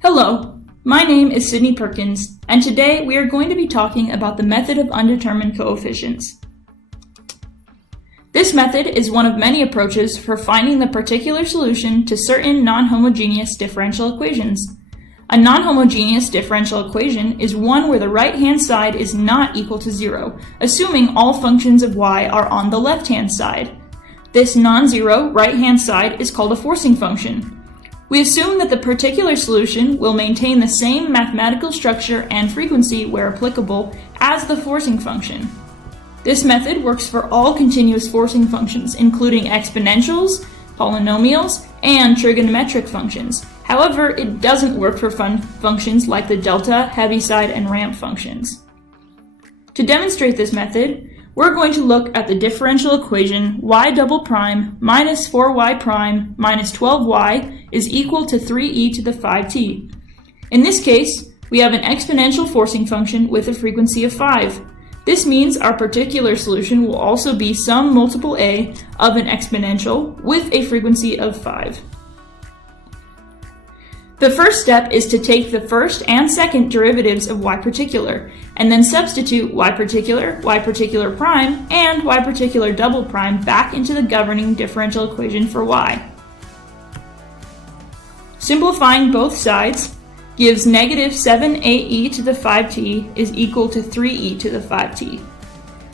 Hello, my name is Sydney Perkins, and today we are going to be talking about the method of undetermined coefficients. This method is one of many approaches for finding the particular solution to certain non-homogeneous differential equations. A non-homogeneous differential equation is one where the right-hand side is not equal to 0, assuming all functions of y are on the left-hand side. This non-zero right-hand side is called a forcing function. We assume that the particular solution will maintain the same mathematical structure and frequency where applicable as the forcing function. This method works for all continuous forcing functions, including exponentials, polynomials, and trigonometric functions. However, it doesn't work for functions like the delta, heaviside, and ramp functions. To demonstrate this method, we're going to look at the differential equation y double prime minus 4y prime minus 12y is equal to 3e to the 5t. In this case, we have an exponential forcing function with a frequency of 5. This means our particular solution will also be some multiple a of an exponential with a frequency of 5. The first step is to take the first and second derivatives of y particular, and then substitute y particular prime, and y particular double prime back into the governing differential equation for y. Simplifying both sides gives negative 7ae to the 5t is equal to 3e to the 5t.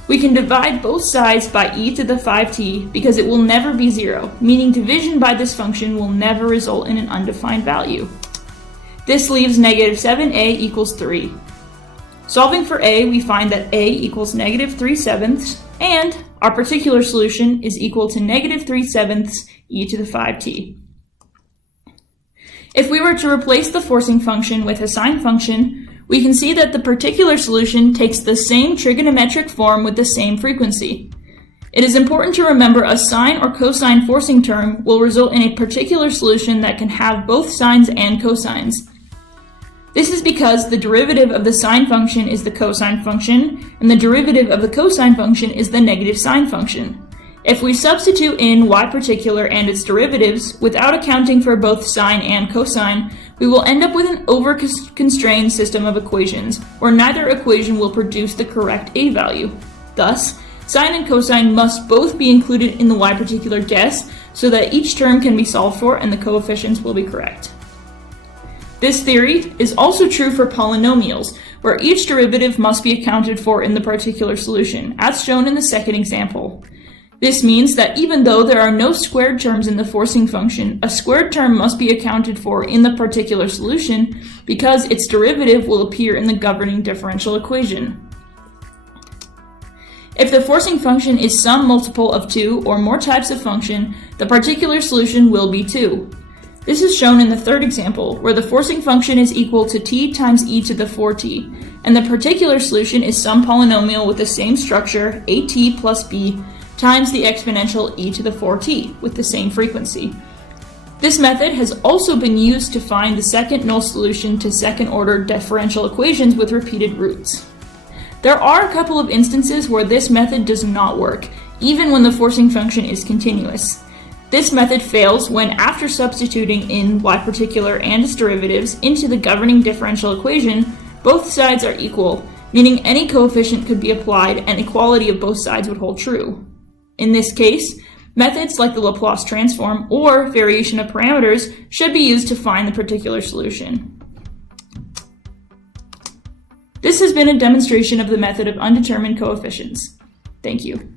We can divide both sides by e to the 5t because it will never be 0, meaning division by this function will never result in an undefined value. This leaves negative 7a equals 3. Solving for a, we find that a equals negative 3/7, and our particular solution is equal to negative 3/7 e to the 5t. If we were to replace the forcing function with a sine function, we can see that the particular solution takes the same trigonometric form with the same frequency. It is important to remember a sine or cosine forcing term will result in a particular solution that can have both sines and cosines. This is because the derivative of the sine function is the cosine function, and the derivative of the cosine function is the negative sine function. If we substitute in y particular and its derivatives without accounting for both sine and cosine, we will end up with an over-constrained system of equations where neither equation will produce the correct a value. Thus, sine and cosine must both be included in the y particular guess so that each term can be solved for and the coefficients will be correct. This theory is also true for polynomials, where each derivative must be accounted for in the particular solution, as shown in the second example. This means that even though there are no squared terms in the forcing function, a squared term must be accounted for in the particular solution because its derivative will appear in the governing differential equation. If the forcing function is some multiple of 2 or more types of function, the particular solution will be 2. This is shown in the third example, where the forcing function is equal to t times e to the 4t, and the particular solution is some polynomial with the same structure, at plus b, times the exponential e to the 4t, with the same frequency. This method has also been used to find the second null solution to second-order differential equations with repeated roots. There are a couple of instances where this method does not work, even when the forcing function is continuous. This method fails when, after substituting in y particular and its derivatives into the governing differential equation, both sides are equal, meaning any coefficient could be applied and equality of both sides would hold true. In this case, methods like the Laplace transform or variation of parameters should be used to find the particular solution. This has been a demonstration of the method of undetermined coefficients. Thank you.